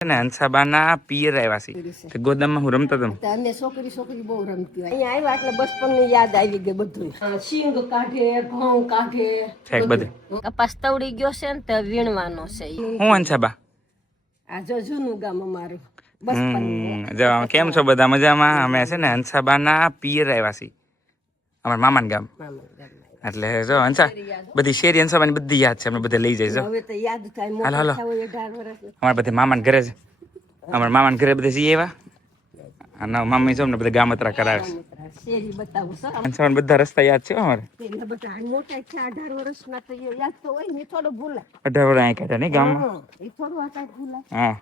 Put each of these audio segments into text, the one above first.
ને હંસાબાના પિયર આવ્યા છે ગોદામમાં હું રમતો હતો અમે છોકરી બહુ રમતી હોય અહીંયા આવ્યા એટલે બચપન ની યાદ આવી ગઈ બધું શીંગ કાઢે ઘઉં કાઢે બધું કપાસ તવડી ગયો છે ને તે વીણવાનો છે હું હંસાબા આ જો જૂનું ગામ અમારું બચપન કેમ છો બધા મજામાં? અમે છે ને હંસાબાના પિયર આવ્યા છીએ અમારા મામાના ગામ એટલે જો હંસા બધી શેરી હંસાબાની બધી યાદ છે અમે બધે લઈ જઈશું હવે તો યાદ થાય હાલો હાલો 18 વર્ષ અમારા બધે મામાના ઘરે છે અમારા મામાના ઘરે બધે જઈએ એવા અને મમ્મી છો ને બધા ગામતરા કરાવે છે શેરી બતાવું સર હંસાબાના બધા રસ્તા યાદ છે અમારે પેલા બધા મોટા છે 18 વર્ષના તો યાદ તો હોય ને થોડો ભૂલાય 18 વર્ષ અહીં કાઢ્યા નહીં ગામમાં એ થોડું આ કાંઈ ભૂલાય હા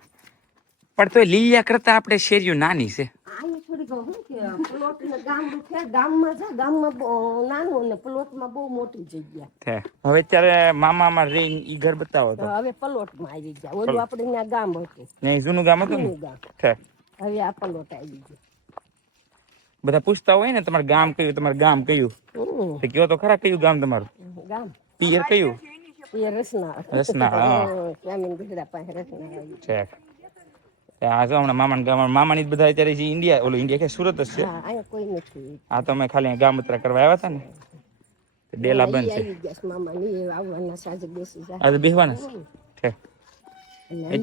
પણ તો લીયા કરતા આપણે શેરીઓ નાની છે અહીંયા થોડી કહું કે પ્લોટ ને ગામડું છે ગામમાં છે ગામમાં નાનું ને પ્લોટમાં બહુ મોટી જગ્યા છે હવે અત્યારે મામા રહીને ઈ ઘર બતાવો તો હવે પ્લોટમાં આવી ગયા ઓલું આપણે ત્યાં ગામ હતું ને જૂનું ગામ હતું ને છે હવે આ પ્લોટ આવી ગયો બધા પૂછતા હોય ને તમારું ગામ કયું તમારું ગામ કયું તો કયો તો ખરા કયું ગામ તમારું ગામ પિયર કયું એ રસના સ્વામી ગઢડા પાસે રસના આવ્યું છે આ જો હમણાં મામાના ગામ મામાની બધા અત્યારે ઇન્ડિયા ઓલું ઇન્ડિયા કે સુરત જ છે અહીંયા કોઈ નથી આ તો અમે ખાલી ગામત્રા કરવા આવ્યા હતા ને ડેલા બંધ છે આવી ગયા મામા ની આવવાના સાંજે બેસી જાય આજે બેહવાના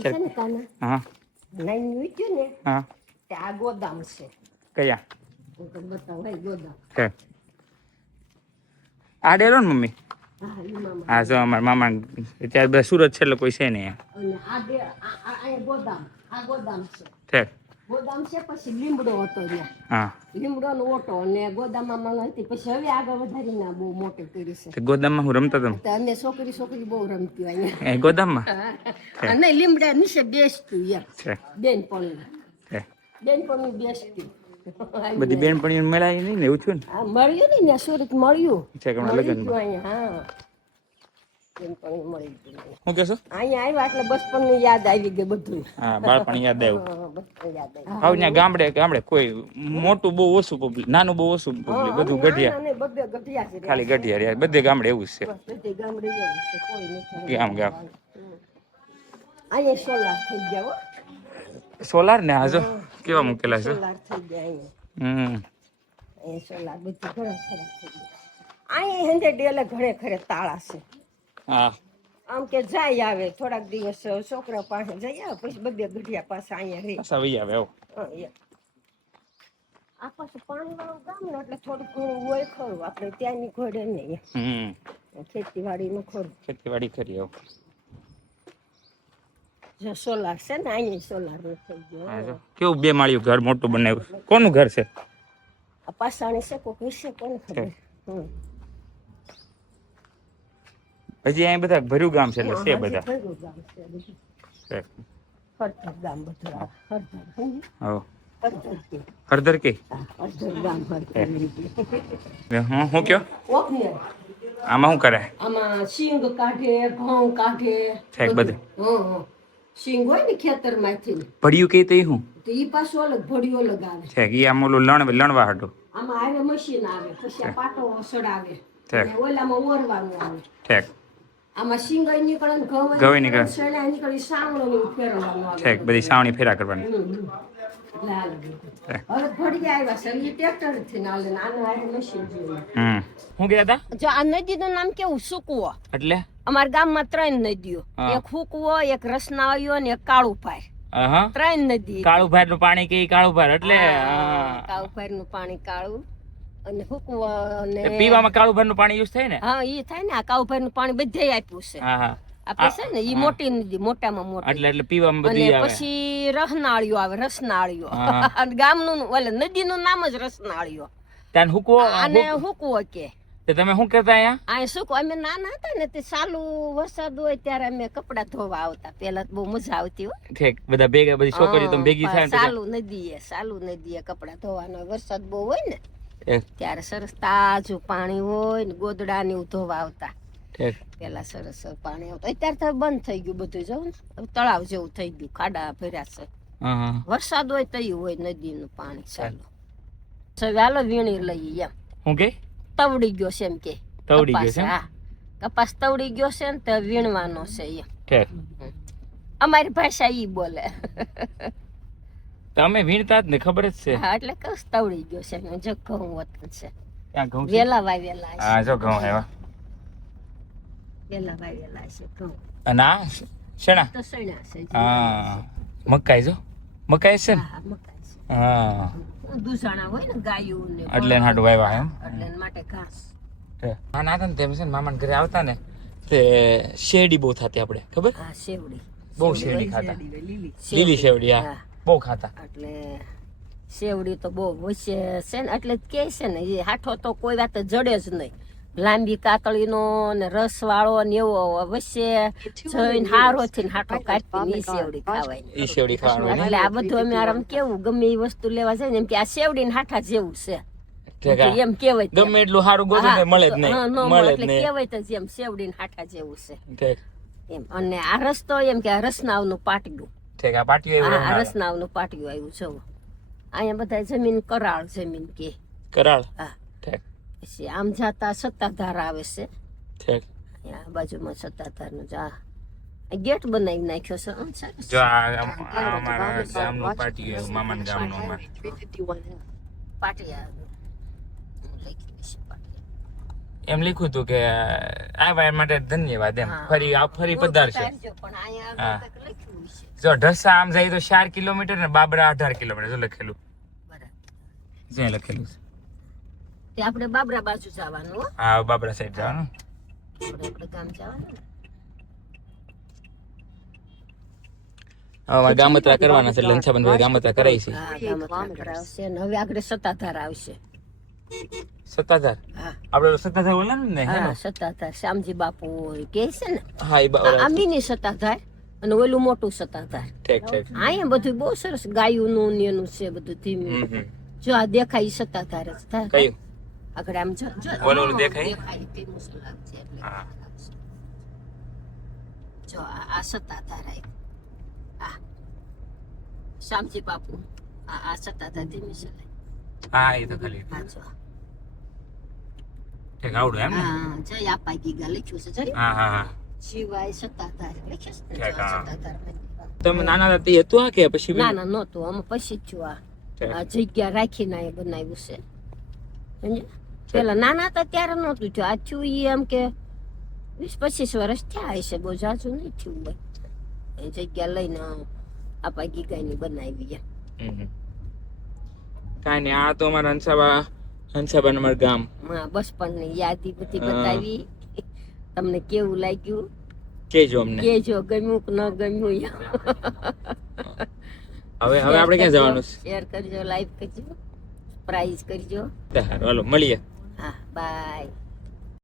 છે ને કાના હા નાઈ વીટ્યું ને હા તે આ ગોદામ છે કયા બતાવ ભાઈ ગોદામ છે આ ડેલો ને મમ્મી હા ઈ મામા હા જો અમારા મામા અત્યારે બધા સુરત છે એટલે કોઈ છે નહીં અને આ ગોદામ આ ગોદામ છે ગોદામ છે પછી લીમડો હતો ત્યાં હા લીમડો નો ઓટો અને ગોદામમાં હતી પછી હવે આગળ વધારીને બહુ મોટી કરી છે ગોદામમાં હું રમતો હતો તો અમે છોકરી બહુ રમતી હોય એ ગોદામમાં અને લીમડા નીચે બેસતું એમ છે બેનપણી બેસતી બધી બેનપણીઓ મળાય નહીં ને એવું થયું ને હા મળ્યું ને ત્યાં સુરત મળ્યું છે કે હમણાં લગ્ન અહીંયા હા બેનપણી મળી ગઈ શું કહેશો અહીંયા આવ્યા એટલે બચપન ની યાદ આવી ગઈ બધું હા બાળપણ યાદ આવ્યું બચપન યાદ આવી હાવ ત્યાં ગામડે કોઈ મોટું બહુ ઓછું પબ્લિક નાનું બહુ ઓછું પબ્લિક બધું ગઢિયા અને બધે ગઢિયા છે ખાલી ગઢિયા રહ્યા બધે ગામડે એવું જ છે બધે ગામડે જેવું છે કોઈ નથી ગામ અહીંયા સોલાર થઈ ગયા હો સોલાર ને હાજો કેવા મૂકેલા છે સોલાર થઈ ગયા અહીંયા સોલાર બધું ઘણા ખરા થઈ ગયા અહીંયા હેંડે ડેલે ઘણે ખરે તાળા છે હા આમ કે જાય આવે થોડાક દિવસ છોકરા પાસે જઈ આવે પછી બધે ગઢિયા પાસે અહીંયા રહે પાછા વહી આવે આવો આ પાછું પાણી વાળું ગામ ને એટલે થોડું ઘણું હોય ખરું આપણે ત્યાંની ઘોડે નહીં ખેતીવાડી નું ખરું ખેતીવાડી કરી આવો જો સોલાર છે ને અહીંયા સોલાર નું થઈ ગયો કેવું 2 માળિયું ઘર મોટું બનાવ્યું કોનું ઘર છે આ પાસાણી છે કોઈ વિશે કોને ખબર હજી અહીં બધા ભર્યું ગામ છે એટલે છે બધા ભર્યું ગામ છે હળદર ગામ બધું હળદર કે હળદર ગામ હળદર હું કયો ઓકને આમાં શું કરે આમાં શીંગ કાઢે ઘઉં કાઢે છે બધે શીંગ હોય ને ખેતરમાંથી ભર્યું કે તે હું તો ઈ પાછું અલગ ભડિયો લગાવે છે કે આમ ઓલું લણવા હાટું આમાં આવે મશીન આવે પછી આ પાટો સડાવે ઠેક ઓલામાં ઓરવાનું આવે ઠેક આમાં સિંગાઈ નીકળે ને ઘઉં નીકળે સડા નીકળે સાવણો ને ફેરવવાનું આવે ઠેક બધી સાવણી ફેરા કરવાની હવે ભડી આવ્યા છે એ ટ્રેક્ટર થી ના લે આને આવે મશીન જેવું હું ગયા હતા જો આ નદીનું નામ કેવું સુકવો એટલે અમારા ગામમાં 3 નદીઓ એક હુકવો એક રસનાળીઓ ને એક કાળુભાઈ 3 નદી કાળુભાઈ નું પાણી કે કાળુભાઈ એટલે કાળુભાઈ નું પાણી કાળું અને હુકવો અને પીવામાં કાળુભાઈ નું પાણી યુઝ થાય ને હા ઈ થાય ને આ કાળુભાઈ નું પાણી બધે આપ્યું છે આપણે છે ને ઈ મોટી નદી મોટામાં મોટી એટલે પીવામાં બધું આવે પછી રસનાળીઓ આવે રસનાળીઓ અને ગામનું ઓલે નદીનું નામ જ રસનાળીઓ ત્યાં હુકવો અને હુકવો કે તે તમે શું કરતા અહીંયા શું અમે નાના હતા ને તે ચાલુ વરસાદ હોય ત્યારે અમે કપડા ધોવા આવતા પેલા બહુ મજા આવતી હોય ઠીક બધા ભેગા બધી છોકરીઓ તો ભેગી થાય ચાલુ નદીએ કપડા ધોવાનો વરસાદ બહુ હોય ને ત્યારે સરસ તાજું પાણી હોય ને ગોદડા ને ધોવા આવતા પેલા સરસ પાણી આવતું અત્યારે તો બંધ થઈ ગયું બધું જવું ને તળાવ જેવું થઈ ગયું ખાડા ભર્યા છે વરસાદ હોય તો હોય નદીનું પાણી ચાલુ હાલો વીણી લઈએ એમ હું કે તવડી ગયો છે એમ કે તવડી ગયો છે કપાસ તવડી ગયો છે ને તે વીણવાનો છે એમ અમારી ભાષા ઈ બોલે. તમે વીણતા જ ને ખબર જ છે. હા એટલે કસ તવડી ગયો છે ને જો ઘઉં વતન છે. ત્યાં ઘઉં છે? વેલા વાવેલા છે. હા જો ઘઉં આવ્યા. વેલા વાવેલા છે ઘઉં. અને આ શેણા? તો સણ્યા છે. હા મકાઈ જો મકાઈ છે ને. હા મકાઈ છે. હા દૂષણા હોય ને ગાયું ને એટલે હાડું વાવ્યા એમ. એટલે એના માટે ઘાસ. નાના હતા ને તેમ છે ને મામાના ઘરે આવતા ને તે શેરડી બહુ થતી આપણે ખબર? હા શેવડી. બહુ શેરડી ખાતા. લીલી લીલી શેરડી હા બહુ ખાતા. એટલે શેવડી તો બહુ વચ્ચે છે ને એટલે કે છે ને એ હાઠો તો કોઈ વાત જડે જ નહીં. લાંબી કાતળીનો ને રસ વાળો ને એવો વચ્ચે જઈને હારો થી હાઠો કાઢી ઈ શેવડી ખાવાય. ઈ શેરડી ખાવાનું એટલે આ બધું અમે આરામ કેવું ગમે એ વસ્તુ લેવા જાય ને એમ કે આ શેવડી ને હાઠા જેવું છે એમ કેવાય. ગમે એટલું સારું ગોતું ને મળે જ નહીં. મળે જ એટલે નહીં. કેવાય તો જેમ શેવડી ને હાઠા જેવું છે ઠીક એમ. અને આ રસ્તો એમ કે આ રસનાવનું પાટિયું. ઠીક આ પાટિયું એવું આ રસનાવનું પાટિયું આવ્યું છે. અહીંયા બધા જમીન કરાળ જમીન કે કરાળ. હા ઠીક પછી આમ જાતા સત્તાધાર આવે છે. ઠીક અહીંયા બાજુમાં સત્તાધાર નું જા ગેટ બનાવી નાખ્યો છે. સરસ. જો આ અમારા ગામનું પાટિયું મામાના ગામનું અમારે. પાટિયા લખ્યું છે પાટિયા. એમ લખ્યું હતું કે આવ્યા એ માટે ધન્યવાદ એમ. ફરી પધારશો. પણ અહીંયા હા. આગળ કંઈક લખ્યું છે. જો ઢસા આમ જાય તો 4 કિલોમીટર ને બાબરા 18 કિલોમીટર જો લખેલું. બરાબર. જે લખેલું છે. તે આપણે બાબરા બાજુ જવાનું હો. હા બાબરા સાઈડ જવાનું. આપણે ગામ જવાનું ને. હવે ગામત્રા કરવાના છે એટલે લંચાબન બધા ગામત્રા કરાઈ છે. હા ગામત્રા કરાવશે ને હવે આગળ સત્તાધાર આવશે. સત્તાધાર હા આપણે સત્તાધાર બોલવાનું ને હે હા ને? સત્તાધાર શ્યામજી બાપુ કે છે ને હા એ બાબરા. આ મિની સત્તાધાર અને ઓલું મોટું સત્તાધાર. ઠીક ઠીક. અહીંયા બધું બહુ સરસ ગાયું નું ને એનું છે બધું ધીમે. જો આ દેખાય ઈ સત્તાધાર જ થાય. કયું? આગળ આમ જો ઓલું દેખાય? તેનું સલામ છે એટલે હા. જો આ સત્તાધાર આવી. આ શ્યામજી બાપુ આ સત્તાધાર ધીમે ચલાય. હા એ તો ખાલી હા જો ઠીક આવડું એમ ને? હા જય આપા ગીગા લખ્યું છે જરી. હા હા હા. શિવાય સત્તાધાર લખ્યું છે ને? ઠીક, હા. સત્તાધાર મંદિર. તમે નાના હતા તે હતું આ કે પછી ના ના નહોતું અમે પછી જ છું આ જગ્યા રાખીને એ બનાવ્યું છે સમજ્યા? પેલા નાના હતા ત્યારે નહોતું થયું. આ થયું ઈ એમ કે 20-25 વર્ષ થયા હશે. બહુ જાજુ નહીં થયું હોય. એ જગ્યા લઈને આપા ગીગાની બનાવી એમ. કાંઈ નહીં આ તો અમારા હંસાબાન અમારું ગામ. હા બચપણની યાદી બધી બતાવી. તમને કેવું લાગ્યું કેજો અમને. કેજો ગમ્યું કે ન ગમ્યું. હવે આપણે ક્યાં જવાનું છે? શેર કરજો, લાઈક કરજો, પ્રાઇઝ કરજો. હાલો મળીએ. હા બાય.